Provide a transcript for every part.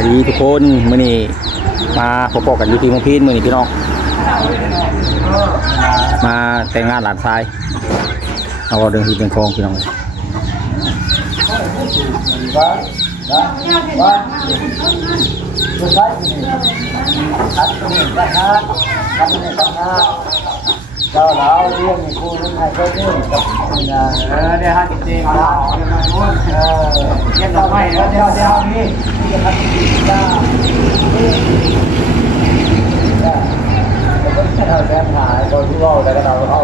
ายดีทุกคนมื้อนี้มาพบกันอยู่ที่เมืองพีนมื้อนี้พี่น้องมาแต่งงานหลานชายเอาเอาเรื่องที่เป็นคลองพี่น้องเจ้าเราเรื่องนี้กูนึกให้เขาเนี่ยกับนะเออเดี๋ยวฮัทจริงเราเดี๋ยวมาโน่นเออเก็บดอกไม้แล้วเดี๋ยวเดี๋ยวนี่ที่ฮัทจริงจ้าแล้วก็จะเอาแทนหายคนที่ว่าแต่ก็เราเข้า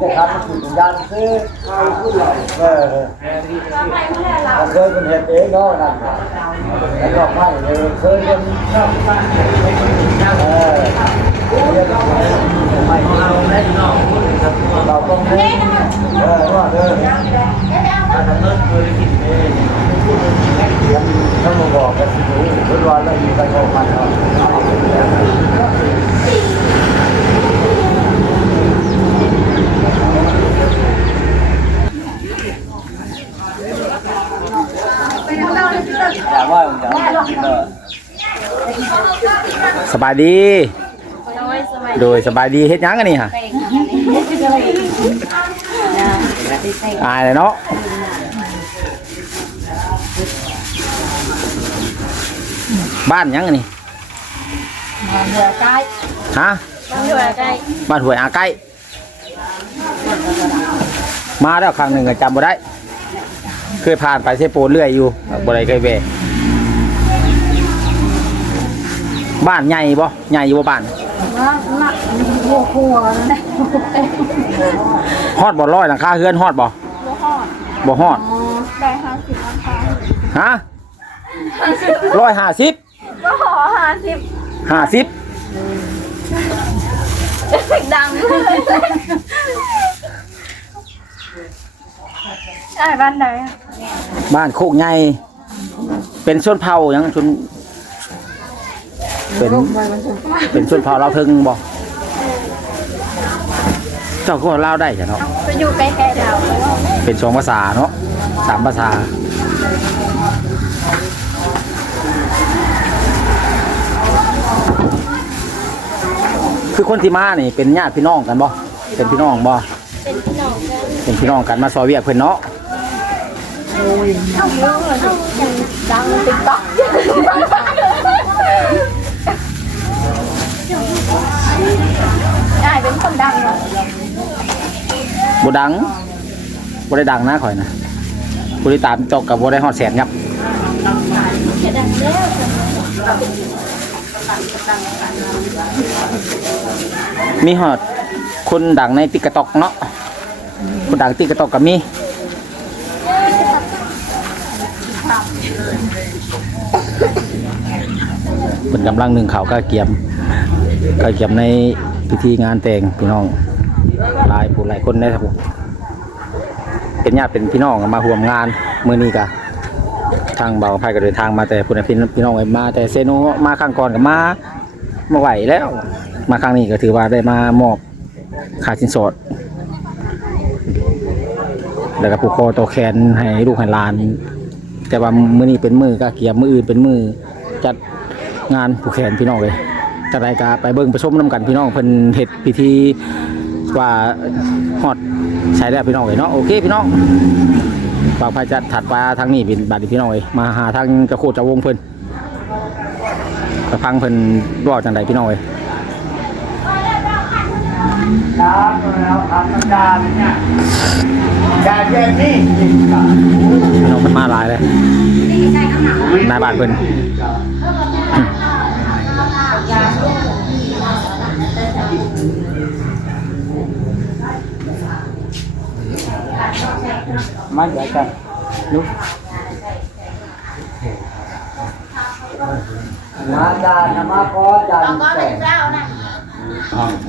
ยังจะทำสุดยานซื้อเออเคยเป็นเหตุเองเนาะนั่นแล้วก็ไม่เลยเคยเป็นเออไม่เอาได้เนาะเราต้องเล่นเออว่าเด้อถ้าทำเลิศเคยกินเองถ้ามาบอกกันสิรู้ทุกวันแล้วมีการโกงกันเนาะ ว่าจะกินเลยสบายดี โดยสบายดีเฮ็ดหยังกันนี่ฮะอายเลยเนาะบ้านหยังกันนี้ฮะเหลือใกล้บ้านหวยอาไก่มาแล้วครั้งหนึ่งก็จำบ่ได้ เคยผ่านไปเสโปนเรื่อยอยู่บ่ได้เคยแวะ บ้านใหญ่บ่ใหญ่อยู่บ่บ้านว่าหนักหัวหัวนั่นแหละฮอดบ่ร้อยหลังคาเฮือนฮอดบ่หัวหอดบ่ฮอดอ๋อได้ห้าสิบล้านค่ะฮะร้อยห้าสิบก็ขอห้าสิบห้าสิบดังเลยใช่บ้านไหนอะบ้านโคกใหญ่เป็นชนเผ่าหยังชน เป็นเป็นชนเผ่าเราวเทิงบ่เจ้าก็เล่าวได้จ้ะเนาะไปอยู่ใกล้ๆเราแล้วเป็นสองภาษาเนาะสามภาษาคือคนที่มานี่เป็นญาติพี่น้องกันบ่ เป็นพี่น้องบ่ เป็นพี่น้องกันเป็นพี่น้องกันมาซอยเวียกเพิ่นเนาะเอ้าเรื่องอะไรอย่างดังติ๊กต็อก ได้เป็นคนดังเหรอบ่ดังบ่ได้ดังนะข่อยนะผู้ติดตามตกกับบ่ได้ฮอดแสนครับแค่ดังแล้วมีฮอดคนดังใน TikTok เนาะคนดัง TikTok ก็มีเพิ่นกำลังหนึ่งเขากาเกียมกาเกียมใน พิธีงานแต่งพี่น้องหลายผู้หลายคนนะครับผมเป็นญาติเป็นพี่น้องมาร่วมงานมื้อนี้ก็ทางเบาไผก็เดินทางมาแต่พุ่นพี่พี่น้องมาแต่เซโนมาครั้งก่อนก็มามาไหวแล้ว มาครั้งนี้ก็ถือว่าได้มามอบค่าสินสอดแล้วก็ผูกคอตัวแขนให้ลูกให้หลาน แต่ว่ามื้อนี้เป็นมือก็เกียมมืออื่นเป็นมือจัดงานผูกแขนพี่น้องเลย จัดรกาไปเบิ่งไปชมน้ำกันพี่น้องเพิ่นเฮ็ดพิธีว่าฮอดใช้แล้วพี่น้องเลยเนาะโอเคพี่น้องฝากพายจัดถัดปลาทางนี้เป็นบัดนี้พี่น้องเลยมาหาทางเจะโคตรเจะวงเพิ่นไปฟังเพิ่นบอจังใดพี่น้องเลยครับแล้วทำจานเนี่ยจานเย็นนี่กินกับพี่น้องมันมาหลายเลยนายบานเพิ่น มาเดี๋ยวกันลุกมาจานมาพอจานแต่งห้องผ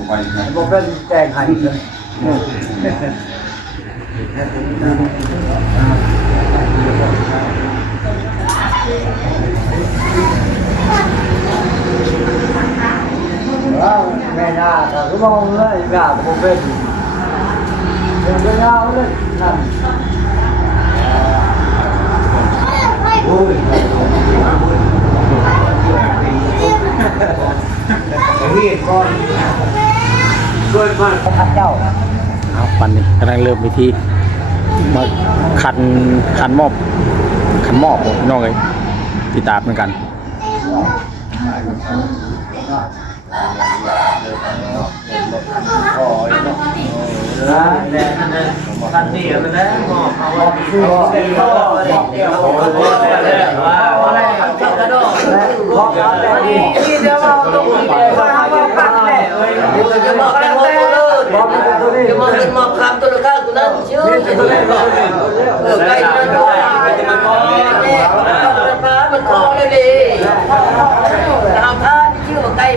เฮ้ยดีมาก็รู้มองเลยกาผมเป็นเป็นเรื่องราวเลยนั่นโอ้ยเรียนก่อนช่วยมาขัดเจ้าเอาปันนี้กำลังเริ่มวิธีมาคันคันมอบคันมอบน้องเลยติดตามเหมือนกันนะแดงนั่นนะ ขัดนี่กันนะหมอบเอาไว้ซื้อหมอบเป็นข้อเดียวว่าอะไรเจ้ากระโดดขอบคุณดีเดี๋ยวเราต้องมีเดี๋ยวเราต้องพักแน่เอ้ยจะมาเป็นโมโตเลยบอกเป็นตัวนี้จะมาเป็นมาคำตัวละข้างตัวนั้นชื่อจะได้บอกเออใกล้จะด้วยจะมาคอเนี่ยมันคอเลยดิ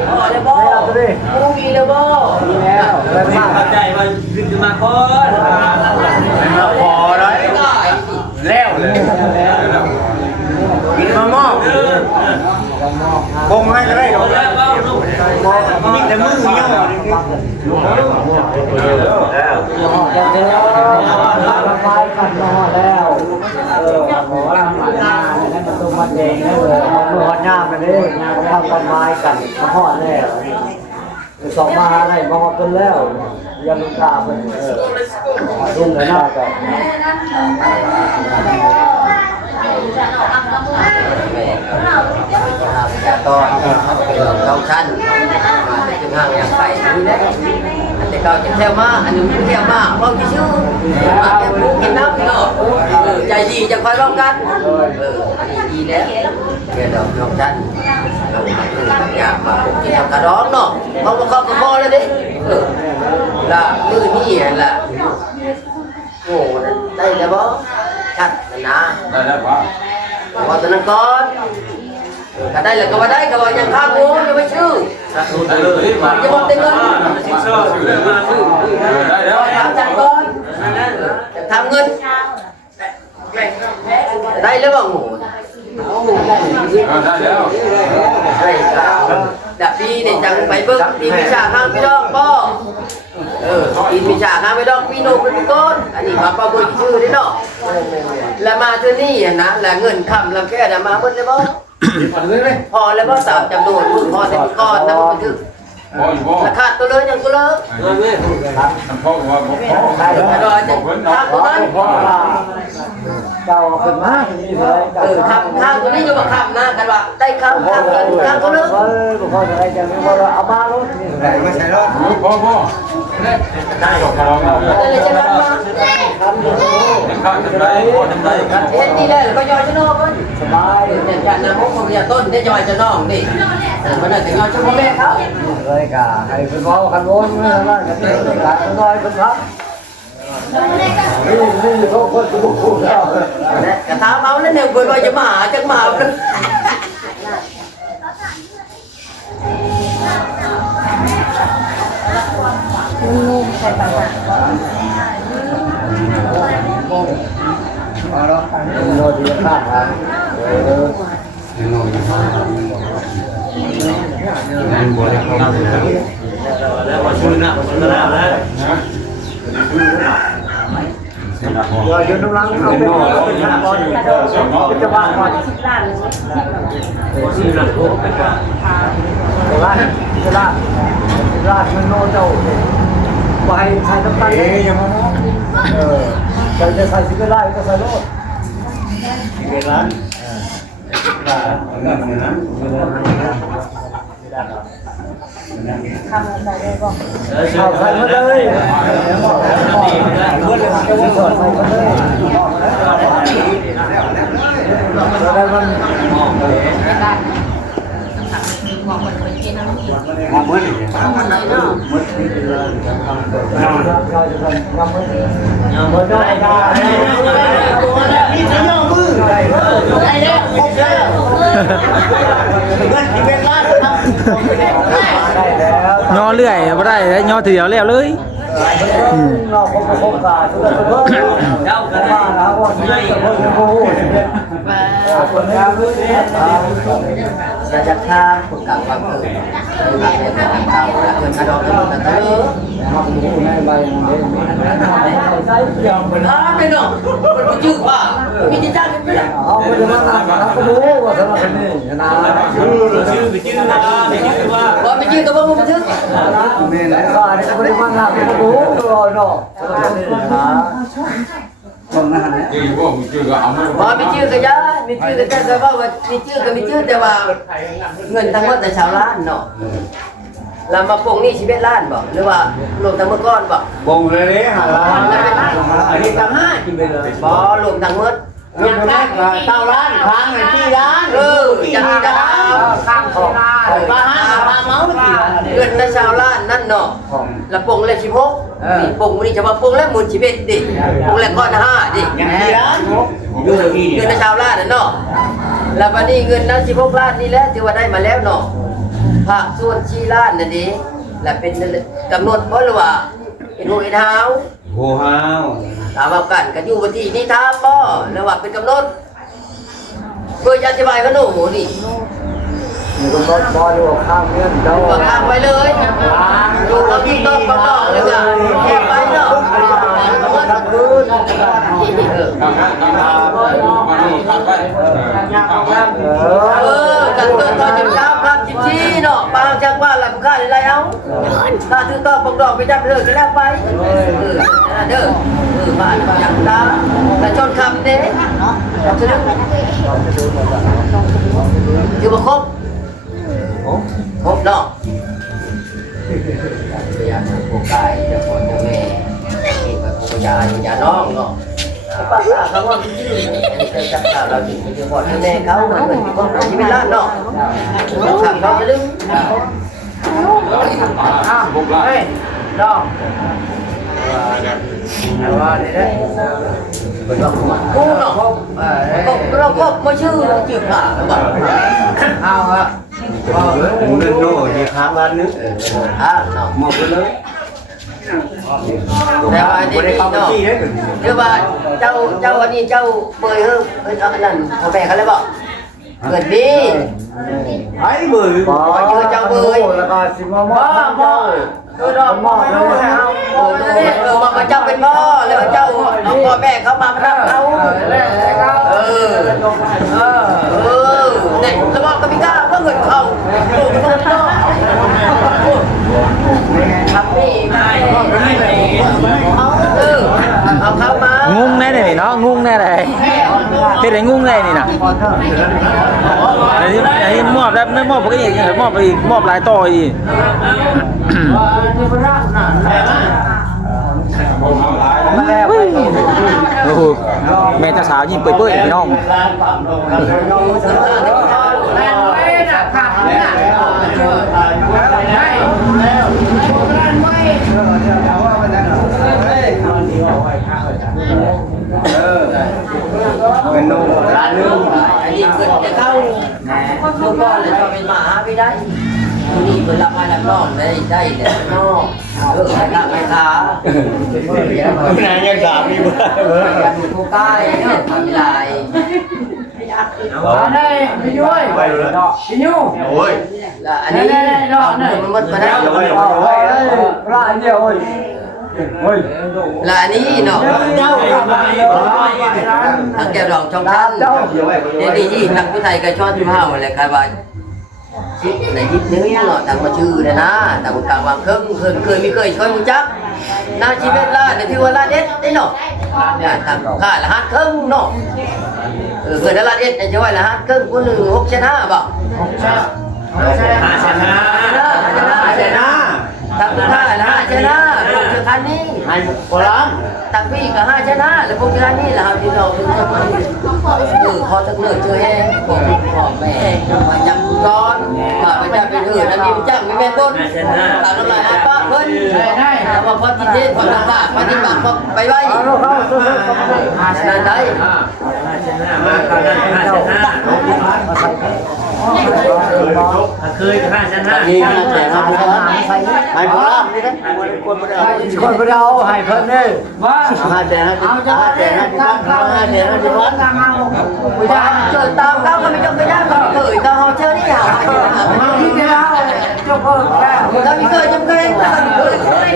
พอแล้วบ่มูมีแล้วบ่แล้วแล้วมาใจว่าขึ้นมาก่อนพอแล้วแล้วเลยกินมะม่วงคงให้ก็ได้ดอกมีแต่มือย่อจะเจอระบายกันนอนแล้วเออบอกว่ามาหน้าแล้วมันต้องมาแดงแล้วเลยเอาหนวดย่าเลย ทำกันไม้กันมาหอดแล้วสองมาอะไรมาหอดกันแล้วยังลูกตาเป็นเออรุ่งเลยหน้ากันต่อเขาชั้นจึงห่างอย่างไปนี่แหละอันแต่เก่าจะแถวมาอันนี้มันแถวมาเพราะที่ชื่อมาแค่ผู้กินน้ำเนาะใจดีจะคอยร้องกันเออดีแล้วเดี๋ยวเราลองชั้น เราอยากมาผมจะทำกระร้องเนาะเขาก็เข้าก็พอแล้วดิเออละมือนี่ละโอ้ได้แล้วบ่ชัดนะได้แล้วว่าพอตอนนั้นก่อนก็ได้แล้วก็ว่าได้ก็ว่ายังข้างงูยังไม่ชื่อได้เลยมาจะบอกได้เงินได้แล้วทำจังก่อนทำเงินได้แล้วบ่หมู ได้แล้วได้ครับดับปีเนี่ยจังไปเบิ่งปีวิชาข้างพี่น้องบ่เออปีวิชาข้างพี่น้องพี่โนเป็นก้อนอันนี้มาประบุชื่อได้เนาะแล้วมาเท่านี้นะแล้วเงินคำแล้วแค่มาเบิ่งได้บ่พอแล้วบ่ตามจำนวนพอแต่ก้อนนะมันคือ พออยู่บ่ราคาตัวเลยยังตัวเลยทำพ่อว่าพ่อได้แล้วกระโดดจะทางตัวนั้นเพราะว่าเจ้าขึ้นมาที่เลยเออทางทางตัวนี้จะมาคำนะกันว่าได้คำทางกันทางตัวนึงเออพ่อจะได้จังว่าเอามาลงนี่แหละไม่ใช่รถพ่อพ่อได้ดอกพอมาก็เลยจะรับมาทำอยู่ข้างจะได้พ่อจะได้กันเฮ็ดนี่แหละก็ย่อยชะนองมันสบายจะจะนำมุกของยาต้นได้ย่อยชะนองนี่มันน่ะจะย่อยชะแม่เขาเลยกะให้เป็นว่าคันโน้นนะว่ากันนี่หลานน้อยเป็นครับนี่นี่เขาคนทุกคนแล้วกระทาเมาแล้วเนี่ยบ่ว่าจะมาหาจังมาเพิ่นงูใส่ปากมาแล้วโน้ตที่ข้างทางเออแล้วมาชื่ อนะมาชื่อแล้วนะว่ายืนกำลังเอาเป็นเป็นขั้นตอนจะบ้านก่อนสิบล้านชื่อนะพวกเป็นว่าจะลาดจะลาดลาดมันโน้ตเจ้าไปใช้น้ำตาลเอ๊ยยังมาเออจะจะใส่สิบไร่ก็ใส่โน้ตเป็นร้านอะไรได้บ้างเอา ใส่มาเลยบอกเพื่อนเลยจะว่าใส่มาเลยแล้วได้มันมองคนคนที่นั่งกินมองเหมือนเราจะทำงำมือมือได้ได้นี่จะย่อมือได้ได้แล้วครบแล้วเงินที่เป็นล้านครับได้แล้ ย่อเรื่อยบ่ได้แล้วย่อทีเดียวแล้วเลยเเราคบคบกันทุกคนเพิ่มเจ้ากันมาแล้วว่าที่จะเพิ่มโอ้โหเนี่ยคนนี้เพื่อน เนี่ยจะจะทางคนกลางความเกิดหลักเป็นทางเก่าแล้วเงินกระดองกระดองกันเตอร์ครับผมแม่ใบใช้ยอมไปอ่าไม่หรอกมันชื่อว่ามีจิตใจเป็นไม่ได้เอาไปจะมาทำก็รู้ว่าสำหรับนี่นะชื่อไปชื่อนะไปชื่อว่าไปชื่อกับว่ามันทึกนี่แหละก็อันนี้ก็ไม่ได้มาทำก็รู้ตัวเนาะนะ คนนั้นเนี่ย Thì có một chưa gạo mà พอมีชื่อกับยามีชื่อกับแต่ว่าว่ามีชื่อกับมีชื่อแต่ว่าเงินทั้งหมดแต่ชาวล้านเนาะเรามาปงนี่ชีวิตล้านบ่หรือว่ารวมทั้งเมื่อก้อนบ่บงเลยเนี่ยฮะอันนี้ตั้งห้ากินไปเลยบ่รวมทั้งหมด เงินแรกเต้าล้านค้างเงินที่ล้านเออจะมีดาวข้างของปลาห้าปลาเมาส์กี่เงินในชาวล้านนั่นเนาะละปงละสิบหกนี่ปงนี่จะว่าปงละหมื่นชีวิตดิปงละก้อนห้าดิอย่างที่ล้านดูที่เงินในชาวล้านน่ะเนาะแล้ววันนี้เงินนั้นสิบหกล้านนี่แหละถือว่าได้มาแล้วเนาะภาคส่วนชีล้านนั่นเองและเป็นกำหนดเพราะว่า เป็นหัวเป็นเท้าโอ้ฮาวถามว่ากันกันอยู่บนที่นี่ทามบ่หรือว่าเป็นกำหนดเพื่อจะอธิบายเขาหนูนี่มีคนรถบอลอยู่ข้างเนี่ยเจ้าว่าข้ามไว้เลยดูเราที่ต้นประกอบเลยจ้ะเก็บไว้ เออกันเกินตอนจิบเช้าครับจิบชี้เนาะบางจังว่าหลับค่าอะไรเอาถ้าถือต้นประกอบไปจับเลิกกันแล้วไปเออเด้อเออมาจับตาแต่ชนคำเด้จับสะดึกถือว่ครบ แบบผูกยาอย่าน้องเนาะป้าเขาว่าพี่จะจับตาเราถึงจะพ่อจะแม่เขาเหมือนเหมือนคนเราที่ไม่ลาดเนาะขับเขาจะลึก Bốc lại น้องว่าเนี่ยนว่ากูเนาะก็เราก็มาชื่อจืดผ่าแล้วบบเอาอะเงินโน่ที่ค้างล้านนึงอะหมดไปเลย แต่ว่านี่ได้เข้าบัญเนาะชีได้คือว่าเจ้าเจ้าอันนี้เจ้าเบยเฮ้ยเฮ้ยอันนั้นพ่อแม่เขาเลยบอกเกิดดีไอ้เบอร์บอลแล้วก็สิมามอเจ้าเออดอกพ่อแล้วเออมาเจ้าเป็นพ่อแล้วเจ้าเอาพ่อแม่เขามารับเขาเออเออเออเนี่ยแล้วบอกกับพี่ก้าว่าเงินเขาลูกต้องต้องทำนี่เอาเออเอาเขามา งุ้งแน่เลยนี่เนาะงุ้งแน่เลยเฮ็ดให้งงเลยนี่น่ะอันนี้อันนี้มอบแล้วไม่มอบก็อีกมอบไปอีกมอบหลายต่ออีกโอ้โหแม่เจ้าสาวยิ้มเปื่อยๆพี่น้อง เงินโน่ล้านนึงอันนี้เกิดจะเข้าลูกก้อนเลยจะเป็นหมาไม่ได้นี่เป็นรับมารับนอนได้ได้เดี๋ยวนอกเออไปตักไปขานายยังสามมีเบอร์เบอร์กันผู้ใกล้เนาะทำลายได้พี่ยุ้ยไปเลยพี่ยุ้ยโอ้ยแล้วอันนี้มันมันมาได้เอาไว้เอาไว้ ร้านเดียวเฮ้ยเฮ้ยแล้วอันนี้เนาะทางแก้วดองช่องท่านเดี๋ยวนี้ที่ทางผู้ไทยก็ชอบที่ห้าวอะไรกันว่าชิดในยิบเนื้อเนาะทางมาชื่อเนี่ยนะทางกลางวางเครื่องเคยเคยมีเคยเคยมุจักหน้าชีวิตล่าเนี่ยที่ว่าล่าเด็ดได้เนาะเนี่ยทางข้าละฮัทเครื่องเนาะเออเคยได้ล่าเด็ดจะว่าละฮัทเครื่องคนหนึ่งหกชนะบ่หาชนะหาชนะทางข้า ละห้าชนะพวกเจ้าคันนี้ให้โบราณทางพี่ก็ห้าชนะแล้วพวกเจ้าคันนี้ล่ะที่เราถึงจะมาเออพอทั้งเนื้อเจอแห้งพวกพ่อแม่มาจับก้อนมาไปจับเป็นอื่นแล้วมีจังมีแม่ต้นตามน้ำลายอาป้าเพิ่นแล้วมาพอที่เทศพอทำบาปปฏิบัติพอไปไว้เอาลูกเข้าสู้ชนะได้มาคราวนั้นหาชนะมาใส่ เคยห้าชั้นห้านี่นะแต่ห้าพันให้พระนี่นะคนไม่ได้คนไม่ได้เอาให้เพิ่นนี่ว่าห้าแต่ห้าห้าแต่ห้าที่พันห้าแต่ห้าที่พันไม่ได้เจอตามเขาก็ไม่ต้องไปได้เขาเคยตามเขาเชื่อที่หาที่เดียวเจ้าพ่อเราไม่เคยจำเคยเราไม่เคย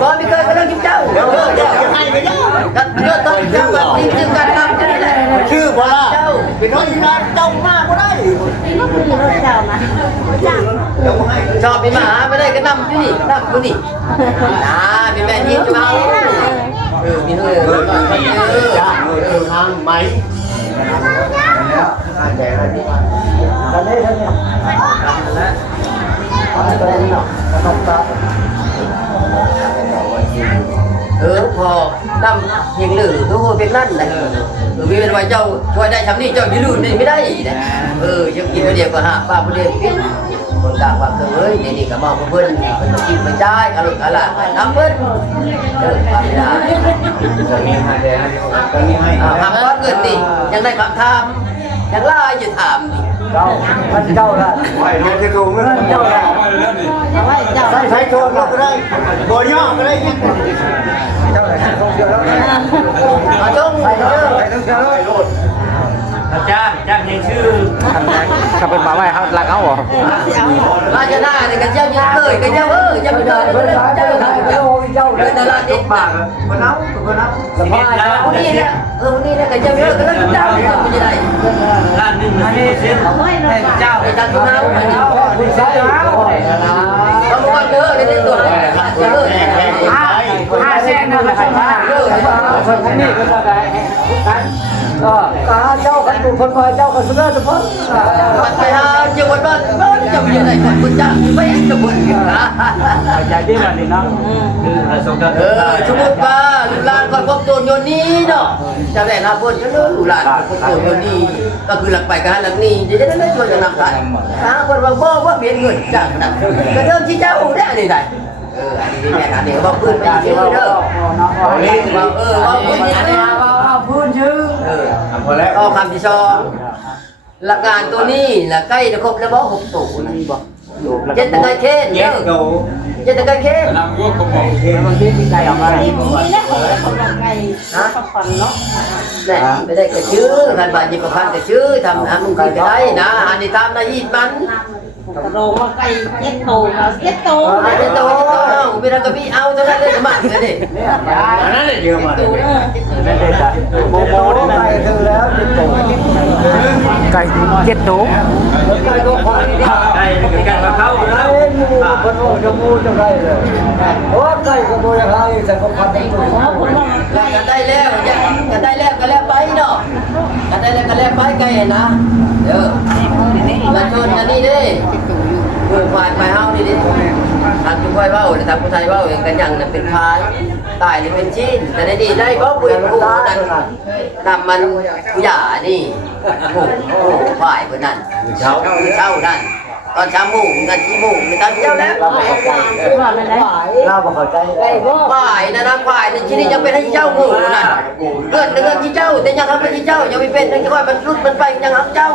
ก็ไม่เคยก็ต้องจิ้มเจ้าเออเดี๋ยวให้ไปเยอะก็เยอะต้องจิ้มกันจิ้มกันทำ กันชื่อพระเจ้าเป็นคนงานเจ้ามากก็ได้ก็คือรถเจ้านะจ้างชอบมีหมาไม่ได้ก็นำอยู่นี่นำอยู่นี่นะมีแม่ยิ้มจุ๊บเอาเออมีเฮ้ยเออเออจ้าเออทางไหมแล้วห้าแต่ห้าที่พันตอนนี้ท่านเนี่ยตอนนี้เนาะต้องตัด เออพอนำเพียงหรือทุกคนเป็นนั่นแหละเออมีเป็นว่าเจ้าช่วยได้ทำนี่เจ้ายืนนี่ไม่ได้นะเออยังกินเดียวก็หาป้าผู้เดียวกินคนกลางว่าเอ้ยนี่นี่ก็มองเพื่อนมันกินมันได้อร่อยอร่อยน้ำเพื่อนเออทำได้ตอนนี้ห้าแต่ห้าที่พันตอนนี้ให้ทำก้อนเกินนี่ยังได้คำถามยังล่าอย่าถามนี่ เจ้าท่านเจ้าละไหวเงินที่ถูกเงินเจ้าละเอาไว้เจ้าใส่ใส่โทนก็ได้บ่ย่อก็ได้เจ้าละต้องเดียวแล้วมาจงใส่เอเลยอใส่ต้องเดียวเลยโลดจ้างจ้างยังชื่อถ้าเป็นป่าไม้เขารักเอาเหรอราชนาเนี่ยกันเจ้ายังเคยกันเจ้าเออจะไปเดินเพิ่นเดินขายเจ้าเจ้าเจ้าเจ้าเจ้าเดินตลาดเด็กปากคนเอาคนเอาสบายวันนี้เนี่ยเออวันนี้เนี่ยกันเจ้าเยอะก็แล้วเจ้าเนี่ยมันจะได้ล้านหนึ่งอันนี้เส้นเอาไว้รถเจ้าเจ้าไปตัดต้นไม้ไปนี่คุณใส่เอาเราบอกว่าเด้อในตัวเด้อห้าแสนนั่นแหละครับเออคนนี้ก็ได้กันก็กาเจ้ากันบุคคลคอยเจ้าก็เสนอเฉพาะมันไปหาเจ้าวันบ้านบ้านจะมีอะไรกับคุณจ้าไม่เห็นจะบ่นนะใจดี มันนี่เนาะคือสงการเออสมมติว่าลูกหลานก่อนพบตัวโยนนี้เนาะจะได้รับผลจะเลิกลูกหลานพบตัวโยนนี้ก็คือหลักไปกันหลักนี้จะได้ได้ช่วยกันนำกันถ้าคนว่าบ่ว่าเบียดเงินจากนั้นก็เริ่มที่เจ้าได้อันนี้ได้เอออันนี้แม่อันนี้ว่าพื้นเป็นชื่อเด้อเออเออว่าพื้นเป็นชื่อ เอาพื้นชื่อเออพอแล้วก็คำที่สองหลักการตัวนี้หลักใกล้จะครบแล้วบ่หกตัวนะบ่เจ็ดตะไคร้เค้นเย็เด้ดอโตเจ็ดตะไคร้เค้นนำยกกระบอกบางทีมีใจออกมาทีนี้แหละเขาบอกไงเขาฝันเนาะแม่ไม่ได้ก็ชื่อกันบาดยิบพันก็ชื่อทำนะมึงก็ได้นะ อันนี้ตามนายีมันกระโดดมาไกลเจ็ดโตเอาเจ็ดโตอันนี้โตเอาไม่ได้ก็มีเอาเท่านั้นเลยมาเลยดิอันนั้นเลยอะมากโตเด้อไม่ได้จ้ะโมโมได้คือแล้วติดตัวไก่เจ็ดโตใกล้ก็พอดีได้กันมาเขาแล้วเอ้ยมูคนโอ้จะมูจะได้เลยโอ้ใกล้ก็โมจะได้แต่ก็พันตัวเพราะคนว่ากันได้แล้วกันได้แล้วก็แล้วไปเนาะกันได้แล้วก็แล้วไปไกลนะเด้อมาชนอันนี้ดิคือควายไปเฮานี่ดิ ทางจุ้ยเว้าหรือทางผู้ไทยว้าอย่างกันอย่างนั้นเป็นพายตายนี่เป็นชิ้นแต่ได้ดีได้บ่ปุ๋ยผู้นั้นนำมันผู้หย่านี่ผู้ผู้ฝ่ายคนนั้นเช้าเช้านั่นตอนเช้าหมู่นั่นที่หมู่ในตอนเช้าแล้วว่าไม่ได้เราบอกเขาใจฝ่ายนะนะฝ่ายในที่นี้ยังเป็นให้เจ้าหมู่นั่นเกิดเงินที่เจ้าแต่ยังทำให้เจ้ายังไม่เป็นยังค่อยมันรุดมันไปยังทำเจ้า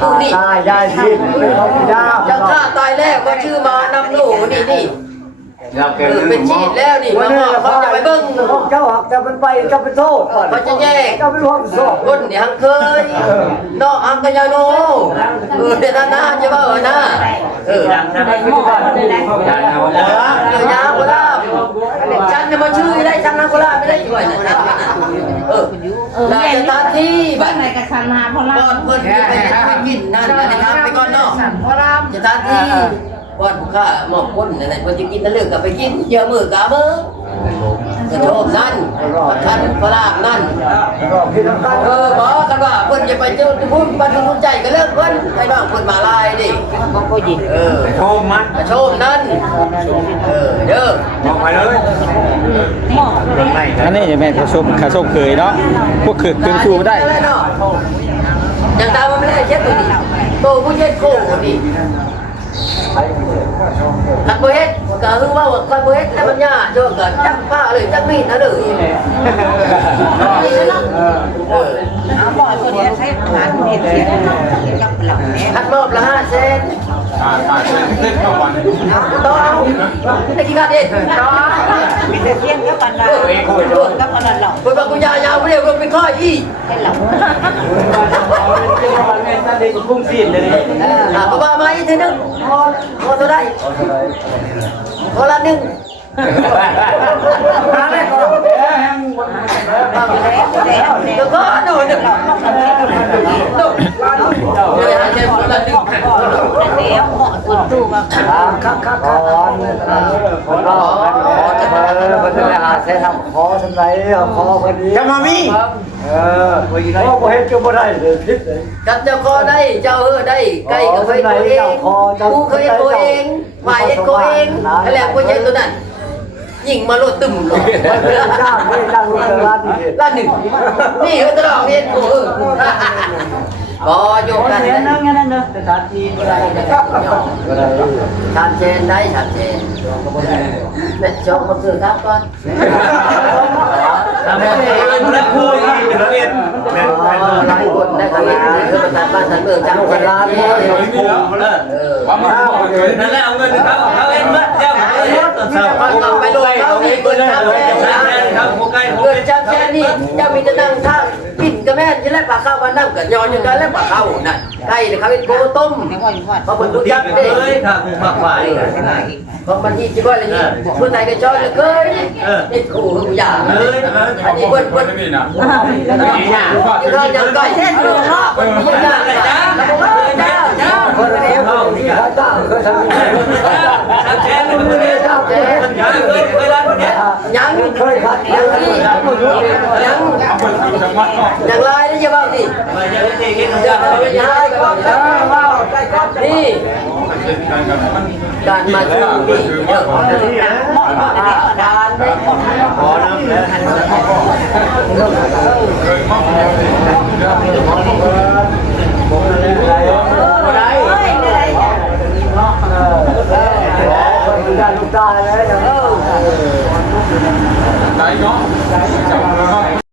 ดูนี่ตายยายชินเป็นของยายังฆ่าตายแล้วก็ชื่อมานำหนูนี่นี่เราเอเกิดอเป็นชีดแล้วนี่วัมานนี้บอกเขาเขาจะไปเบิ้งของเจ้าหักจะเป็นไปจะเป็นโทษเขาจะแยกจะเป็นความโทษคนเนี่ยหังเคยนอกอังกยาโนเออเดี๋ยวนะจะว่าเออนะเออได้หม้อได้แล้วยาเอาแล้วเดี๋ยวยาโคราชฉันจะมาชื่อได้ฉันนะโคราชไม่ได้ช่วยนะ ฉันเออเออราแม่ชทานที่บ้าบ้านนไหนกระชันนาพอละก่อนเพิ่นจะไปไปกินนั่นอันนี้ครับไปก่อนเนาะจะทานที่ ก่อนผู้ข้าหมอบคนนั่นน่ะเพิ่นจะกินนั่นเลือกกับไปกินเยอะมือกะเบิ่งกระโชบนั่นประทันพระรามนั่นก็พี่น้องกันเออบอกกันว่าเพิ่นจะไปเจอพุ่นปันพุ่นใจก็เลิกเพิ่นไอ้น้องเพิ่นมาลายดิเออโชมมันกระโชบนั่นเออเด้อมองไปเลยหม้อตรงไหนอันนี้จะเป็นข้าวส้มข้าวส้มเคยเนาะพวกเคยเคยชูไม่ได้เนาะอย่างตามมันไม่ได้เช็ดตัวนี้โตผู้เช็ดโค้งตัวนี้ หักบ่ เฮ็ดก็คือว่าว่าค่อยบ่เฮ็ดให้มันยากโยกก็จักป้าเลยจักมีดนะเด้อเเออเอาบ่อยคนนี้ใช้งานเห็นเสียกับหลังแม่คัดมอบละห้าเซนอ่าอ่าเส้นเส้นเข้าวันต่อเอาไอ้กี่ขาดเองต่อเอามีแต่เสียงกับปันนากับปันนาหลอกคนบางกุญยายาวไม่เรียกว่าเป็นข้ออีให้หลอกอ่าก็ว่ามาอีกทีนึงพอพอเท่าได้เอาเท่าไหร่พอละหนึ่งแล้วแล้วเดี๋ยวก็หนูหนึ่งหนูเดี๋ยวหาเงินคนละหนึ่งแล้วเหมาะสุดดูว่าคักคักก่อนคนรอกันขอจะมามันจะไปหาเส้นทำคอทำไรเอาคอคนนี้จะมามี เออพ่อบ่เฮ็ดก็บ่ได้เลยพิษเลย กับเจ้าคอได้เจ้าเออได้ไก่กับไฟตัวเองกูเคยตัวเองหมายเอ็ดตัวเองอะไรกูใช้ตัวนั้นยิงมาโลดตึมหรอจ้างไม่จ้างลูกร้านนี่ล้านหนึ่งนี่เขาตลอดเรียนกูเออก็โยกกันก็ได้ทานเจนได้ทานเจนแม่ชอบมาซื้อครับก่อน ทำให้เรื่องพูดเป็นเรื่องหลายคนได้ครับนี่คือประธานบ้านทันเมืองจังหวัดร้านนี้เออว่ามันบอกเลยนั่นแหละเอาเงินเขาเขาเองมาเจ้าเอ้ยเอาไปลงเขานี่เกินทางแม่ ครับโมไก่โมเกินจังแค่นี้เจ้ามีจะนั่งท่ากินกับแม่จะแลกปลาข้าวมานั่งกับยอนอย่างกันแลกปลาข้าวนั่นไก่เขาเป็นโกต้มไม่ว่าอยู่ว่าเขาเป็นรู้จักเด้เลยครับผมฝากไว้เพราะมันยี่จิบว่าอะไรนี่คนไทยก็ชอบเลยเคยนี่ขู่หูยาอันนี้เบิ้ลเบิ้ลไม่มีนะเราจะก่อยเส้นเรือรอบคนนี้นะแล้วก็เจ้าเจ้าคนเดียวที่เขาจ้างเขาทำยังไงทำแชร์กันเล ยังเคยเคยร้านคนนี้ยังเคยขัดยังนี่ยังยังลายนี่จะบ้างสิมาเยอะที่กินจะเอาไปย้ายก็นี่การมาชูนี่เยอะการได้ขอน้ำแล้วเคยมอบเงินได้ คนด้าลูกตาเลยใจเนาะ